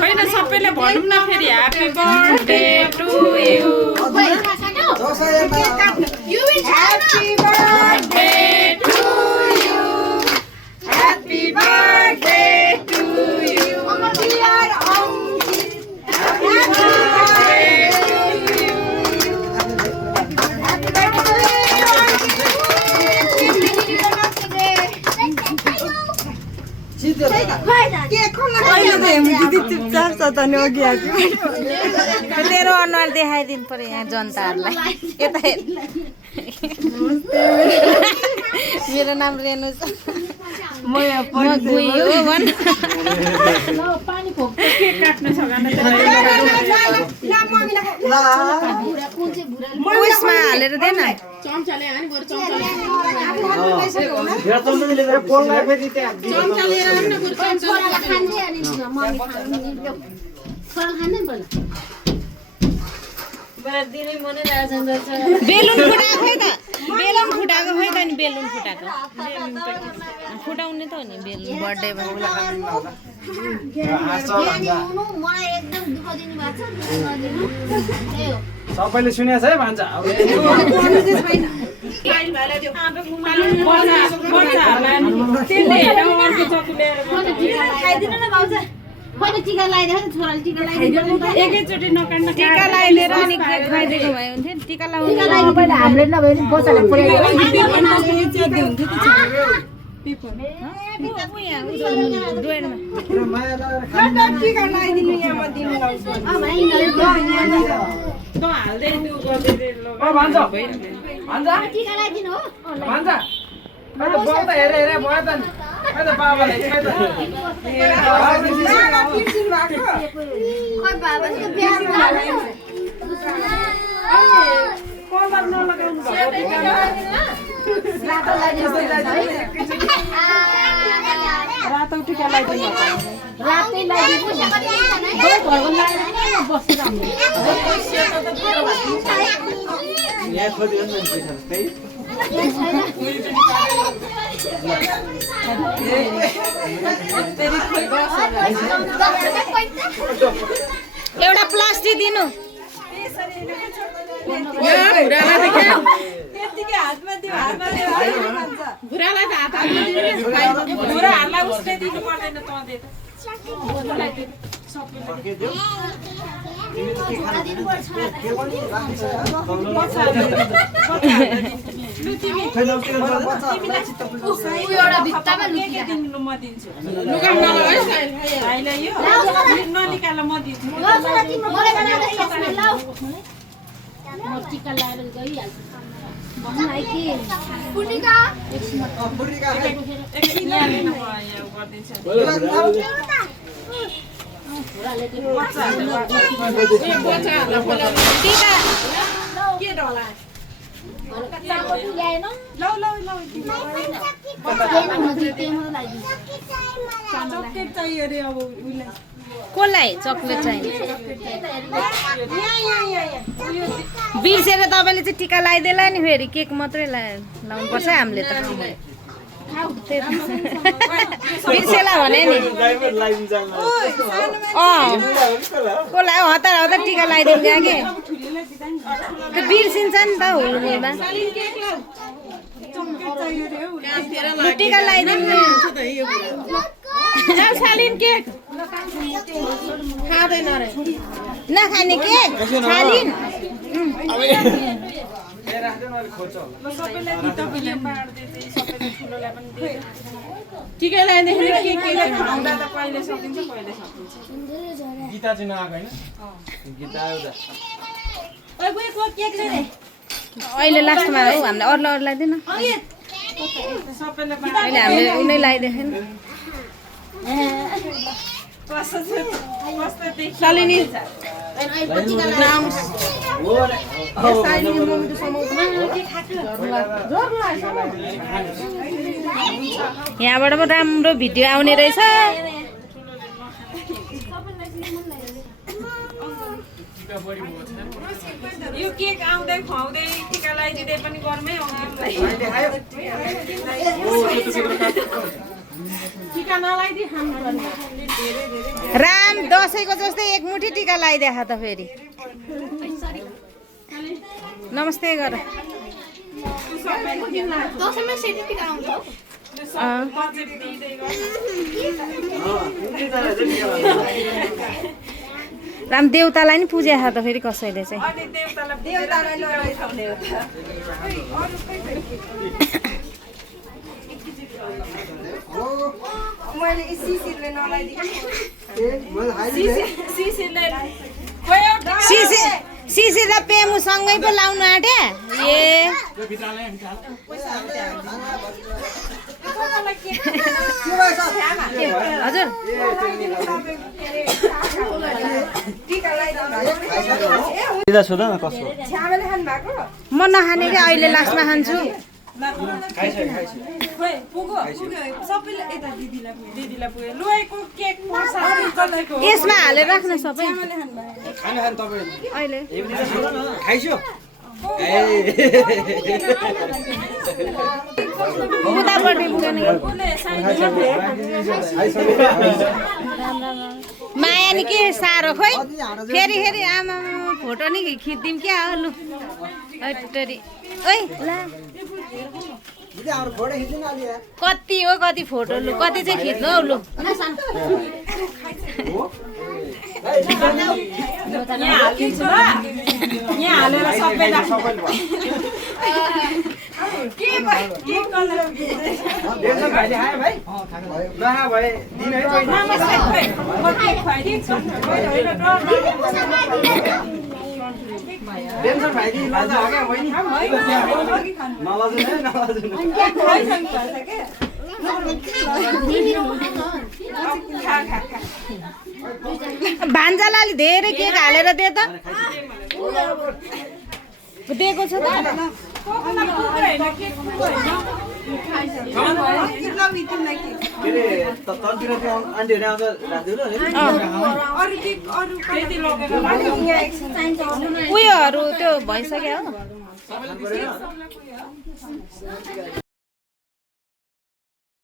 होइन सबैले भनौँ न फेरि happy birthday to you Happy birthday to you. Happy birthday to you. Dear Auntie. Happy birthday to you. Happy तेरो अनुहार देखाइदिनु पर्यो यहाँ जनताहरूलाई यता मेरो नाम रेनु छ म गुई हो भन उयसमा हालेर दे न बेलुन फुटाएको खै त बेलुन फुटाएको खै त नि बेलुन फुटाएको फुटाउने त हो नि बेलुन बर्थडे सबैले सुनेछ है भन्छ टीका लगाइदिएर छोराले टीका लगाइदिनु एकैचोटि नकाट्न टीका लगाइदिएर अनि केक खुवाइदिएको भए हुन्थ्यो नि टीका लगाउनु पहिला हामीले नभए नि बच्चालाई पुर्याइदियो टीका लगाइदिनु यहाँ म दिनु लाउँछु त हाल्दै दु गर्दै भन्छ भन्छ टीका लगाइदिनु हो भन्छ मैले बाउ त हेरे हेरे भयो त नि खै त बाबाले खै त खोइ बाबाले बिहा कलर नलगाउनु रातो टीका लगाइदिनु रातै लगाइदिनु घरको लगाएर बसेर यहाँ खोज्यो नि त्यही एउटा प्लास्टिक दिनु भुरालाई त हात भुराहरूलाई उसले दिनु पर्दैन त ननिकाल म दिन्छु टीका लगाएर गइहाल्छु चक्लेट चाहियो अरे अब उसलाई कसलाई चक्लेट चाहिन्छ बिर्सेर तपाईँले चाहिँ टिका लगाइदिएला नि फेरि केक मात्रै लाउनुपर्छ हामीले त बिर्सेला भने नि कसलाई हतार हतार टिका लगाइदिनु क्या के त्यो बिर्सिन्छ नि त हुनुमा टिका लगाइदिनु सालिन केक खाँदैन रे नखाने केक सालिन टिका लगाइदिएर के खाउँदा त कहिले सकिन्छ कहिले सकिन्छ गीता चाहिँ नआएको होइन गीता एउटा अहिले लास्टमा हो हामीले अरूलाई अरू लगाइदिएन सबैले अहिले हामीले उनै लगाइदिएको सालिनी यहाँबाट पो राम्रो भिडियो आउने रहेछ यो केक आउँदै खुवाउँदै टिका लगाइदिँदै पनि घरमै आउँदै टिका नलाइदिई खानु पर्ने राम दसैँको जस्तै एक मुठी टिका लगाइदिए त फेरि नमस्ते गर दसैँमा सेती टिका आउँछ राम देउतालाई नि पूजे त फेरि कसैले चाहिँ अनि देउतालाई नलाइदिने हो त मैले सिसिले नलाइदिए सिसिले सिसी र पेमु सँगै पो लाउनु आँटे ए हजुर म नखाने कि अहिले लास्टमा खान्छु यसमा हालेर राख्न सबै अहिले उतापट्टि पुगेन माया नि के साह्रो खोइ फेरि फेरि आमा फोटो नि खिचिदिउँ क्या हो लु हट्टरी ओइ ला कति हो कति फोटो लु कति चाहिँ खिच्नु हौ लु यहाँ हालेर सबै भान्जालाले धेरै केक हालेर दे त दिएको छ त उयोहरू त्यो भइसक्यो हो